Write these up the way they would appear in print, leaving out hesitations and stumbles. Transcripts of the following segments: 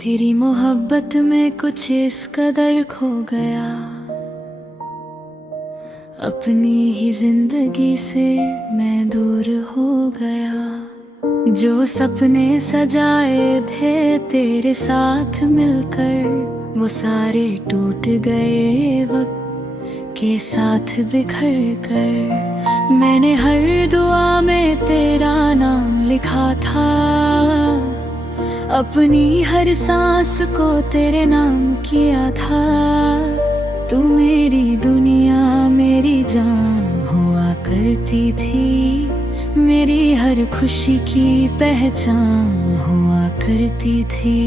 तेरी मोहब्बत में कुछ इस कदर खो गया, अपनी ही जिंदगी से मैं दूर हो गया। जो सपने सजाए थे तेरे साथ मिलकर, वो सारे टूट गए वक्त के साथ बिखर कर। मैंने हर दुआ में तेरा नाम लिखा था, अपनी हर सांस को तेरे नाम किया था। तू मेरी दुनिया मेरी जान हुआ करती थी, मेरी हर खुशी की पहचान हुआ करती थी।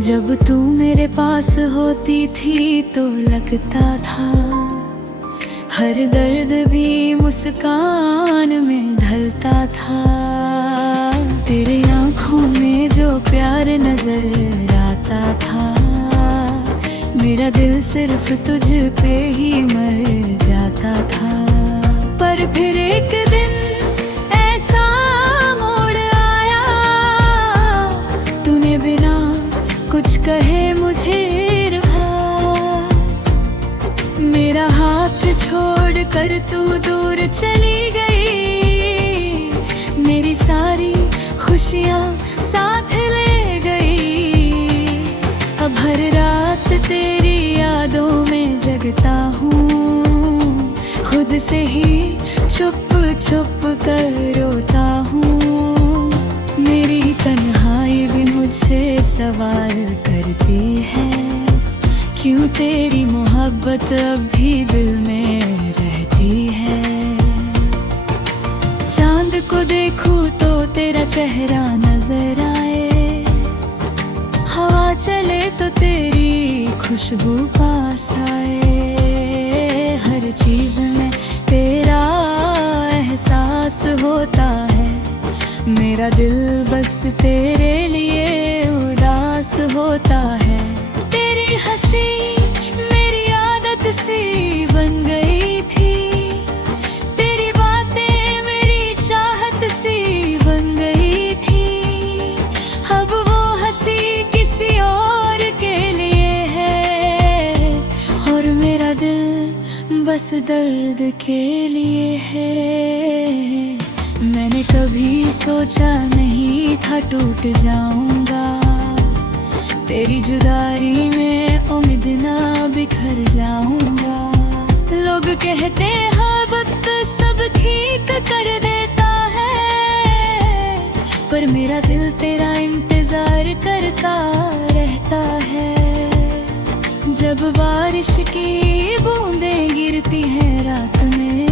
जब तू मेरे पास होती थी तो लगता था हर दर्द भी मुस्कान में ढलता था। तेरे आँखों में जो प्यार नजर आता था, मेरा दिल सिर्फ तुझ पे ही मर जाता था। पर फिर एक दिन ऐसा मोड़ आया, तूने बिना कुछ कहे मुझे रहा। मेरा हाथ छोड़ कर तू दूर चली गई, मेरी सारी खुशियाँ साथ ले गई। अब हर रात तेरी यादों में जगता हूँ, खुद से ही छुप छुप कर रोता हूँ। मेरी तन्हाई भी मुझसे सवाल करती है, क्यों तेरी मोहब्बत अब भी दिल में रहती है। चांद को देखूं तो तेरा चेहरा नजर आए, हवा चले तो तेरी खुशबू पास आए। हर चीज में तेरा एहसास होता है, मेरा दिल बस तेरे लिए उदास होता है। तेरी हंसी मेरी आदत सी बन गई थी, तेरी बातें मेरी चाहत सी बन गई थी। अब वो हंसी किसी और के लिए है, और मेरा दिल बस दर्द के लिए है। मैंने कभी सोचा नहीं था टूट जाऊंगा, तेरी जुदाई में उम्मीद ना बिखर जाऊंगा। लोग कहते हैं वक्त सब ठीक कर देता है, पर मेरा दिल तेरा इंतजार करता रहता है। जब बारिश की बूंदें गिरती हैं रात में,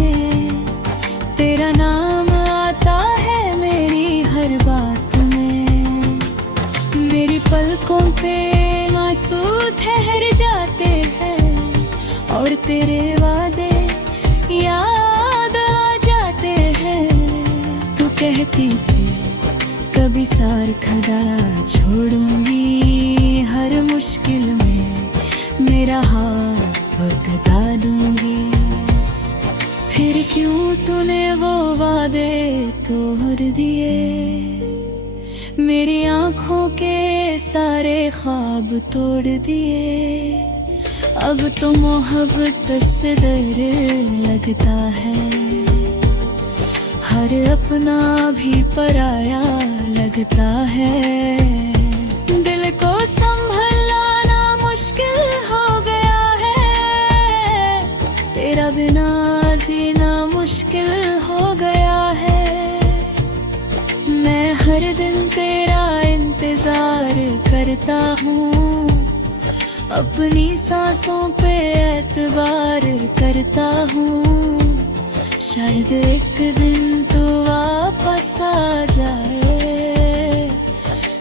तेरा नाम आता है मेरी हर बात में। मेरी पलकों पे आंसू ठहर जाते हैं, और तेरे वादे याद आ जाते हैं। तू कहती थी कभी सार खदा छोड़ूंगी, हर मुश्किल में मेरा हाथ पकड़ा दूंगी। फिर क्यों तूने वो वादे तोड़ दिए, मेरी आँखों के सारे ख्वाब तोड़ दिए। अब तो मोहब्बत से डर लगता है, हर अपना भी पराया लगता है। दिल को संभलना मुश्किल हो गया है, तेरा बिना जीना मुश्किल हो गया है। मैं हर दिन तेरा इंतजार करता हूँ, अपनी सांसों पे एतबार करता हूँ। शायद एक दिन तो वापस आ जाए,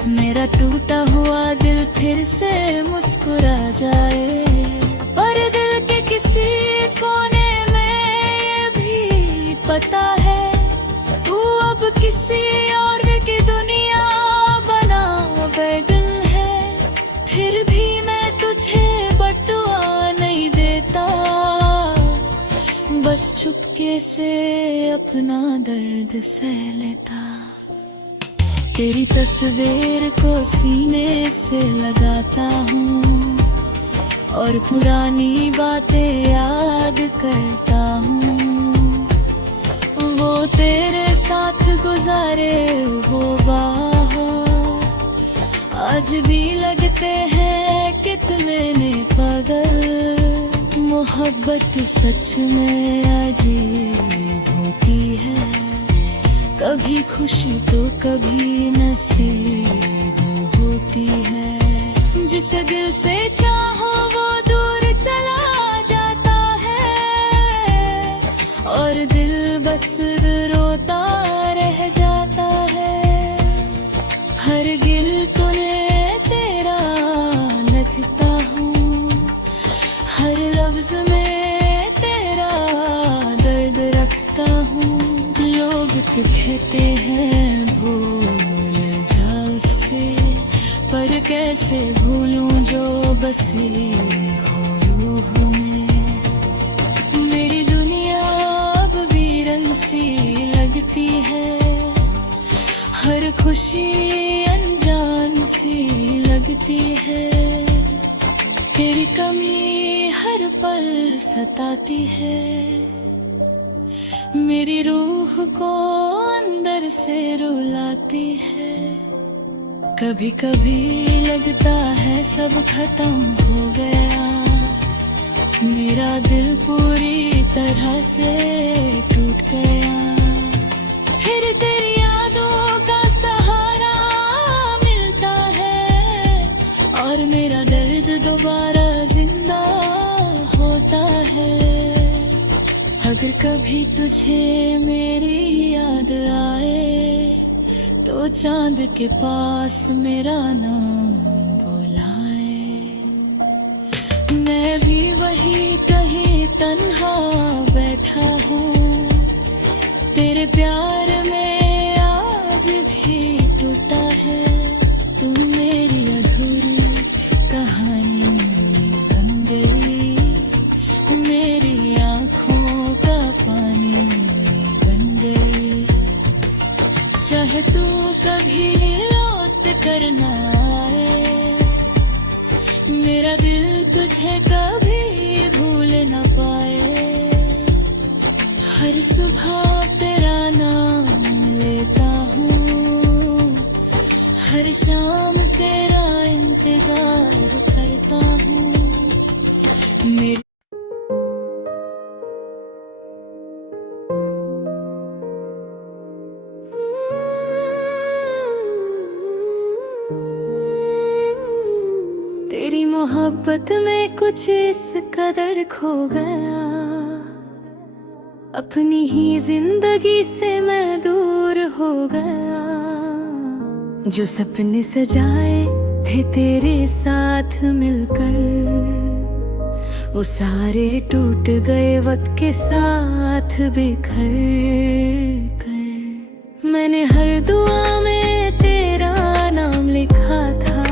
मेरा टूटा हुआ दिल फिर से मुस्कुरा जाए। पर दिल के किसी कोने में ये भी पता है, तू अब किसी और की दुनिया बना बैगल है। फिर भी मैं तुझे बटुआ नहीं देता, बस चुपके से अपना दर्द सह लेता। तेरी तस्वीर को सीने से लगाता हूँ और पुरानी बातें याद करता हूँ। वो तेरे साथ गुजारे वो बाहों आज भी लगते हैं कितने ने पागल। मोहब्बत सच में अजीब होती है, कभी खुशी तो कभी नसीब होती है। जिसे दिल से चाहो वो दूर चला जाता है और दिल बस रोता रह जाता है। हर गिल तूने तेरा लिखता हूँ, हर लफ्ज में तेरा दर्द रखता हूँ। लोग तो कहते हैं भूल जा उससे, पर कैसे भूलूं जो बसी हो रूह में। मेरी दुनिया अब वीरन सी लगती है, हर खुशी अनजान सी लगती है। तेरी कमी हर पल सताती है, मेरी रूह को अंदर से रुलाती है। कभी कभी लगता है सब खत्म हो गया, मेरा दिल पूरी तरह से टूट गया। फिर तेरी यादों का सहारा मिलता है और मेरा दर्द दोबारा जिंदा होता है। अगर कभी तुझे मेरी याद आए तो चांद के पास मेरा नाम बुलाए। मैं भी वही कहीं तन्हा बैठा हूँ, तेरे प्यार में आज भी टूटा है। तू मेरी अधूरी कहानी बन गई, मेरी आँखों का पानी बन गई। चाहे तू कभी लौट कर ना आए, मेरा दिल तुझे कभी भूल ना पाए। हर सुबह तेरा नाम लेता हूँ, हर शाम तेरा इंतजार करता हूँ। मेरी तेरी मोहब्बत में कुछ इस कदर खो गया, अपनी ही जिंदगी से मैं दूर हो गया। जो सपने सजाए थे तेरे साथ मिलकर, वो सारे टूट गए वक्त के साथ बिखर कर। मैंने हर दुआ में तेरा नाम लिखा था,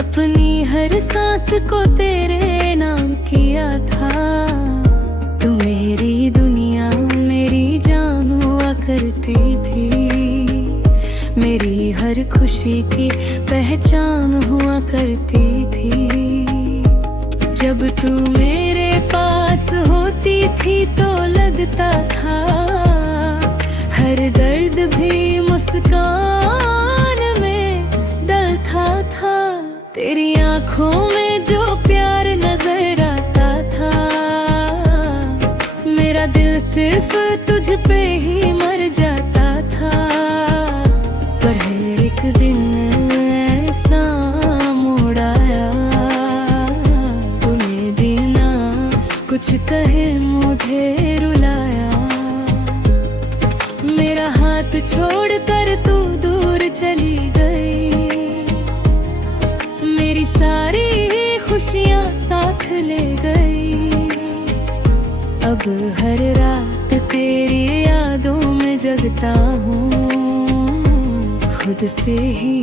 अपनी हर सांस को तेरे नाम किया था। तू मेरी दुनिया मेरी जान हुआ करती थी, मेरी हर खुशी की पहचान हुआ करती थी। जब तू मेरे पास होती थी तो लगता था हर दर्द भी मुस्कान में डलता था। तेरी आँखों में जो प्यार नजर आता था, मेरा दिल सिर्फ तुझ पे ही मर जाता था। पर एक दिन ऐसा मोड़ आया, तूने बिना कुछ कहे मुझे रुलाया। मेरा हाथ छोड़कर तू दूर चली गई, मेरी सारी खुशियाँ साथ ले गई। अब हर रात तेरी यादों में जगता हूँ, खुद से ही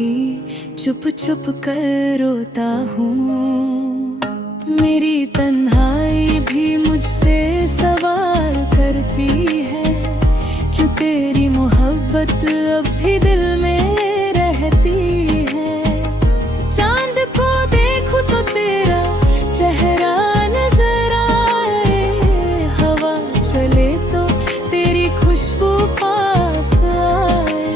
चुप चुप कर रोता हूँ। मेरी तन्हाई भी मुझसे सवाल करती है, क्यों तेरी मोहब्बत मोहब्बत अब भी दिल में रहती है। चांद को देखूं तो तेरा चेहरा नजर आए, हवा चले तो तेरी खुशबू पास आए।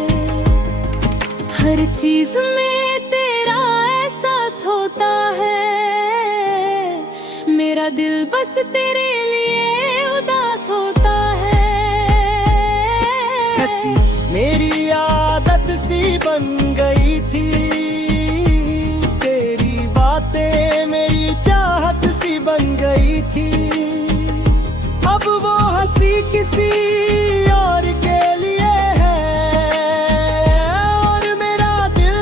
हर चीज में तेरा एहसास होता है, मेरा दिल बस तेरे लिए उदास होता है। हंसी मेरी आदत सी बन गई थी, तेरी बातें मेरी चाहत सी बन गई थी। अब वो हंसी किसी और के लिए है, और मेरा दिल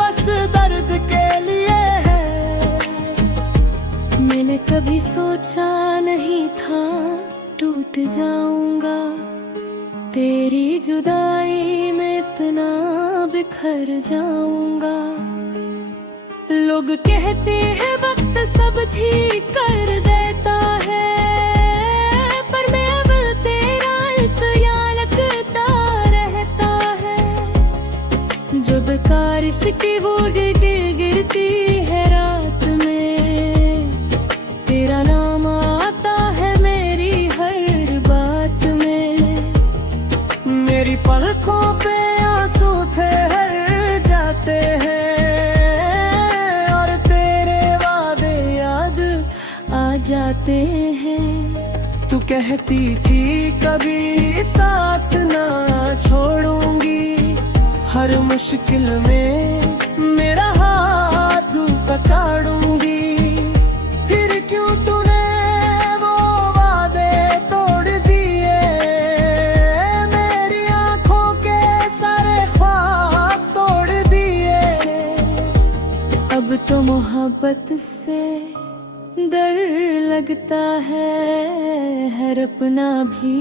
बस दर्द के लिए है। मैंने कभी सोचा नहीं था टूट जाऊंगा, तेरी जुदाई में इतना बिखर जाऊंगा। लोग कहते हैं वक्त सब ठीक कर देता है, पर मैं अब तेरा इंतजार लगता रहता है। जो बारिश की बूंद गिरती है रात में, तेरा नाम आता है मेरी हर बात में। मेरी पलकों पे आंसू ठहर जाते हैं, और तेरे वादे याद आ जाते हैं। तू कहती थी कभी साथ ना छोड़ूंगी, हर मुश्किल में मेरा हाथ पकड़ूंगी। फिर क्यों तूने वो वादे तोड़ दिए, मेरी आंखों के सारे ख्वाब तोड़ दिए। अब तो मोहब्बत से डर लगता है, हर अपना भी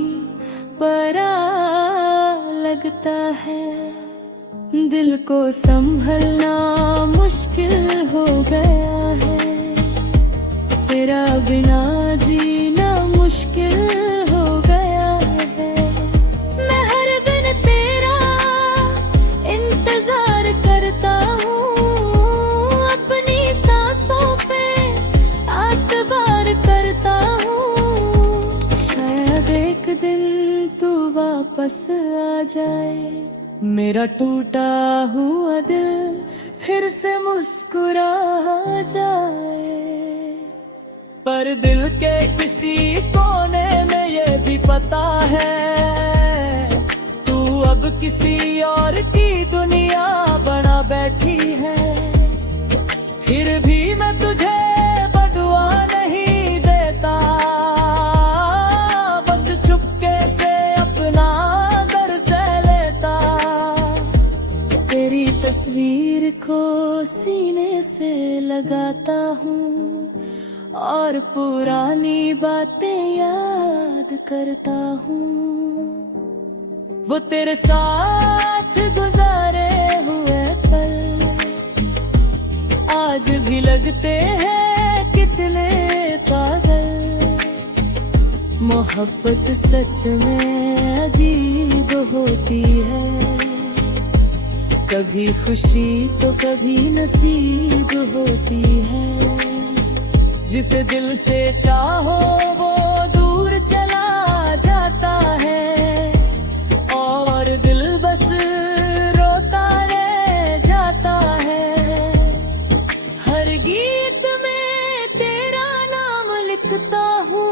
परा लगता है। दिल को संभलना मुश्किल हो गया है, तेरा बिना जीना मुश्किल हो गया है। मैं हर दिन तेरा इंतजार करता हूँ, अपनी सांसों पे एतबार करता हूँ। शायद एक दिन तू वापस आ जाए, मेरा टूटा हुआ दिल फिर से मुस्कुरा जाए। पर दिल के किसी कोने में ये भी पता है, तू अब किसी और की दुनिया बना बैठी है। फिर भी मैं तुझे बदुआ नहीं देता, बस चुपके से अपना दर्द सह लेता। तेरी तस्वीर को सीने से लगाता हूँ, और पुरानी बातें याद करता हूँ। वो तेरे साथ गुजारे हुए पल आज भी लगते हैं कितने पागल। मोहब्बत सच में अजीब होती है, कभी खुशी तो कभी नसीब होती है। जिसे दिल से चाहो वो दूर चला जाता है, और दिल बस रोता रह जाता है। हर गीत में तेरा नाम लिखता हूँ,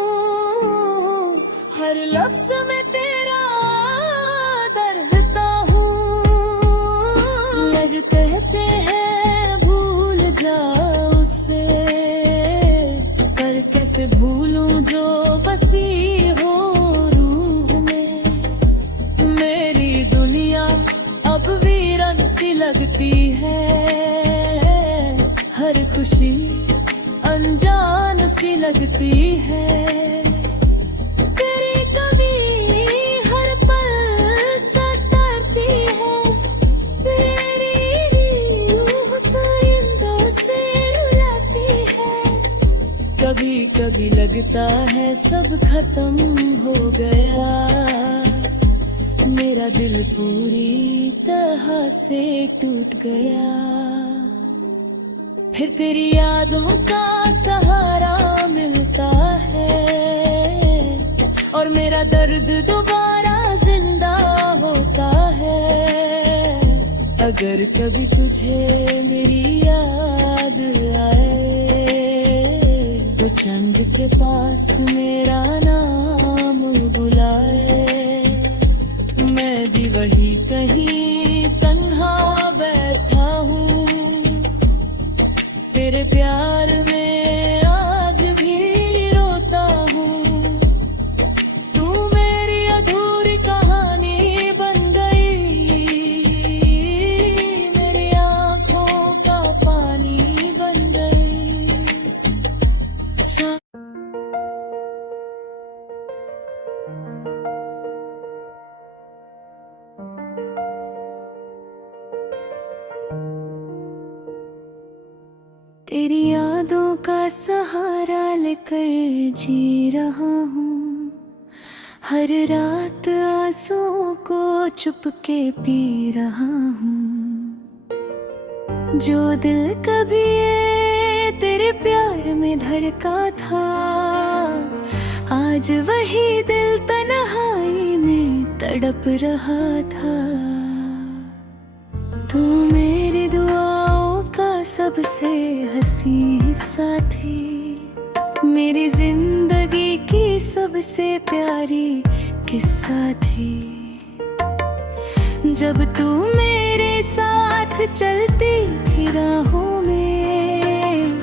हर लफ्ज में तेरा दर्दता हूँ। लग कहते हैं भूल जाओ उसे, कैसे भूलूं जो बसी हो रूह में। मेरी दुनिया अब वीरन सी लगती है, हर खुशी अनजान सी लगती है। तेरी कमी हर पल सताती है, तेरी रूह तो इंदर से रुलाती है। कभी कभी लगता है सब खत्म हो गया, मेरा दिल पूरी तरह से टूट गया। फिर तेरी यादों का सहारा मिलता है और मेरा दर्द दोबारा जिंदा होता है। अगर कभी तुझे मेरी याद आए तो चंद के पास मेरा नाम बुलाए। मैं भी वही कहीं तन्हा बैठा हूँ, तेरे प्यार में आज भी रोता हूँ। तू मेरी अधूरी कहानी बन गई, मेरी आँखों का पानी बन गई। तेरी यादों का सहारा लेकर जी रहा हूँ, हर रात आंसुओं को चुपके पी रहा हूँ। जो दिल कभी ये तेरे प्यार में धड़का था, आज वही दिल तन्हाई में तड़प रहा था। तू मेरी दुआओं का सबसे हंसी हिस्सा थी, मेरी जिंदगी की सबसे प्यारी किस्सा थी। जब तू मेरे साथ चलती थी राहों में,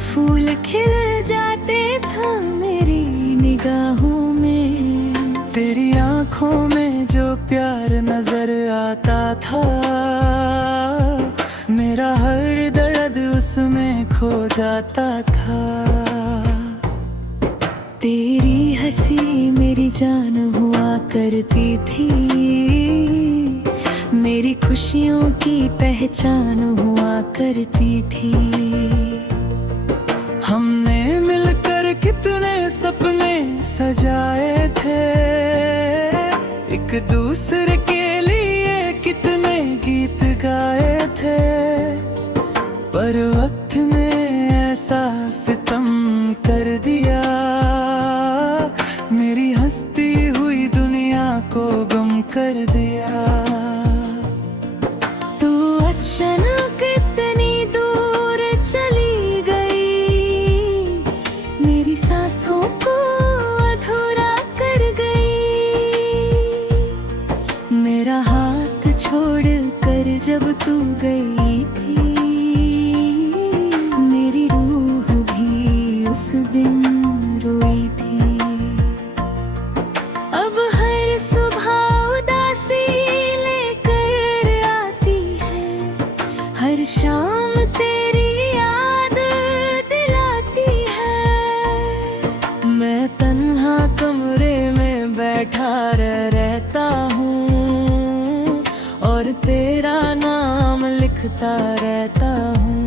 फूल खिल जाते था मेरी निगाहों में। तेरी आँखों में जो प्यार नजर आता था, मेरा हर दर्द उसमें खो जाता था। तेरी हंसी मेरी जान हुआ करती थी, मेरी खुशियों की पहचान हुआ करती थी। हमने मिलकर कितने सपने सजाए थे, एक दूसरे के लिए कितने गीत गाए थे। पर वक्त ने ऐसा सितम कर दिया, मेरी हंसती हुई दुनिया को गम कर दिया। तू अचानक इतनी दूर चली गई, मेरी सांसों को अधूरा कर गई। मेरा हाथ छोड़ कर जब तू गई थी, मेरी रूह भी उस दिन रोई थी। अब हर सुबह उदासी लेकर आती है, हर शाम तेरी याद दिलाती है। मैं तन्हा कमरे में बैठा रहता हूँ और तेरा नाम लिखता रहता हूँ।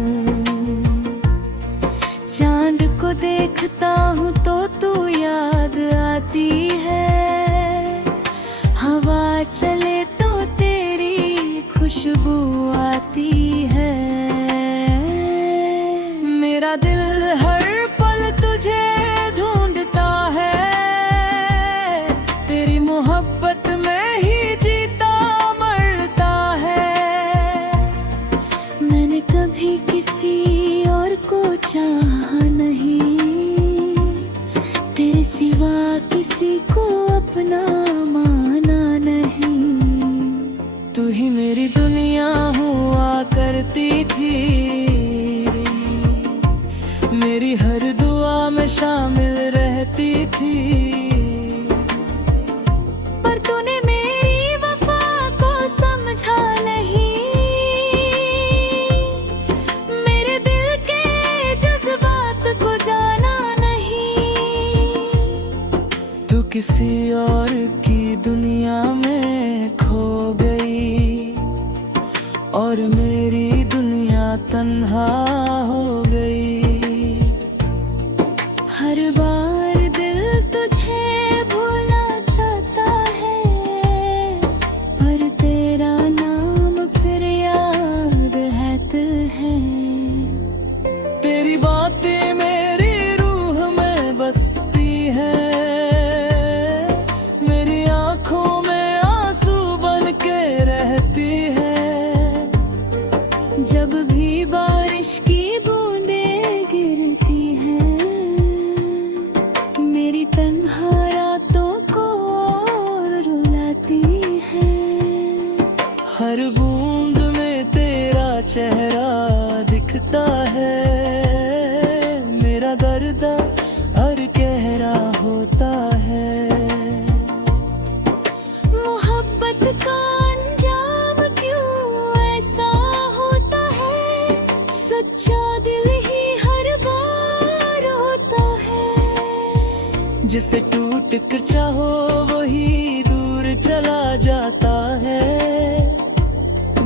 चांद को देखता हूँ तो तू याद आती है, हवा चले तो तेरी खुशबू आती है। मेरा दिल हर पल तुझे ढूंढता है, तेरी मोहब्बत में ही जीता मरता है। मैंने कभी किसी और को चाहा नहीं, तेरे सिवा किसी को अपना माना नहीं। तू ही मेरी दुनिया हुआ करती थी, मेरी हर दुआ में शामिल रहती थी। पर तूने मेरी वफा को समझा नहीं, मेरे दिल के जज्बात को जाना नहीं। तू किसी और की दुनिया में खो गई और मेरी दुनिया तन्हा हो गई। हर बार दिल तुझे भूलना चाहता है, जिसे टूट कर चाहो वही दूर चला जाता है।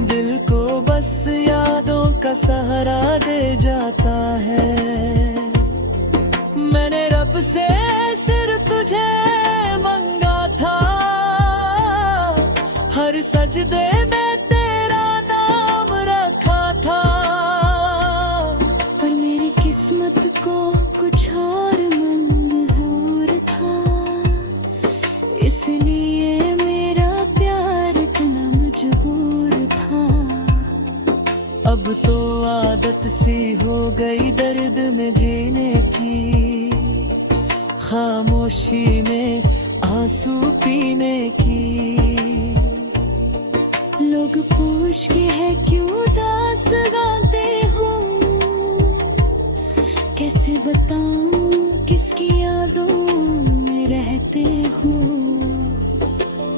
दिल को बस यादों का सहारा दे जाता है। मैंने रब से सिर्फ तुझे मंगा था, हर सजदे में तेरा नाम रखा था। पर मेरी किस्मत को कुछ और मंजूर था, इसलिए मेरा प्यार इतना मजबूर था। अब तो आदत सी हो गई दर्द में जीने की, खामोशी में आंसू पीने की। लोग पूछ के है क्यों उदास गाते हो, कैसे बताऊं किसकी यादों में रहते हो।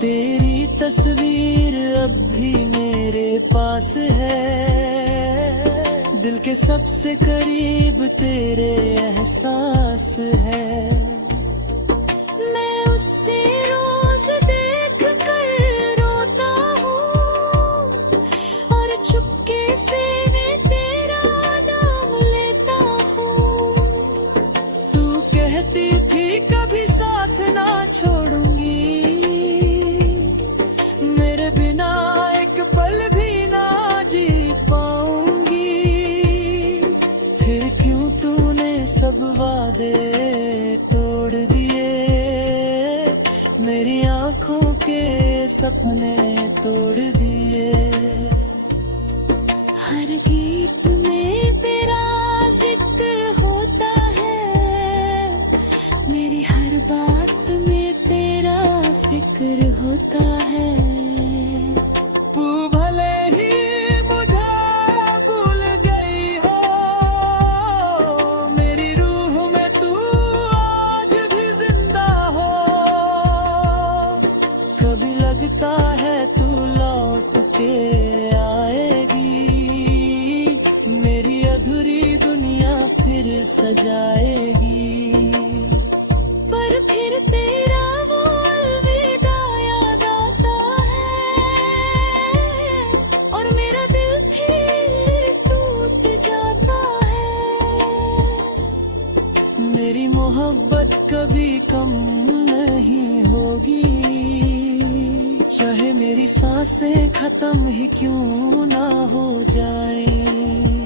तेरी तस्वीर अब भी मेरे पास है, दिल के सबसे करीब तेरे एहसास है। मैं उससे रोज देख कर रोता हूँ, और चुपके से मैं तेरा नाम लेता हूँ। तू कहती थी कभी साथ ना छोड़ूंगी, मेरे बिना एक पल भी ना जी पाऊंगी। फिर क्यों तूने सब वादे तोड़ दिए, मेरी आंखों के सपने तोड़ दिए। हर गीत में तेरा जिक्र होता है, मेरी हर बात में तेरा फिक्र होता है। तू भले ही मुझे भूल गई हो, मेरी रूह में तू आज भी जिंदा हो। कभी लगता है तू लौट के आएगी, मेरी अधूरी दुनिया फिर सजाएगी। पर फिर तेरा वो अलविदा याद आता है, और मेरा दिल फिर टूट जाता है। मेरी मोहब्बत कभी कम नहीं होगी, चाहे मेरी सांसें खत्म ही क्यों ना हो जाएं।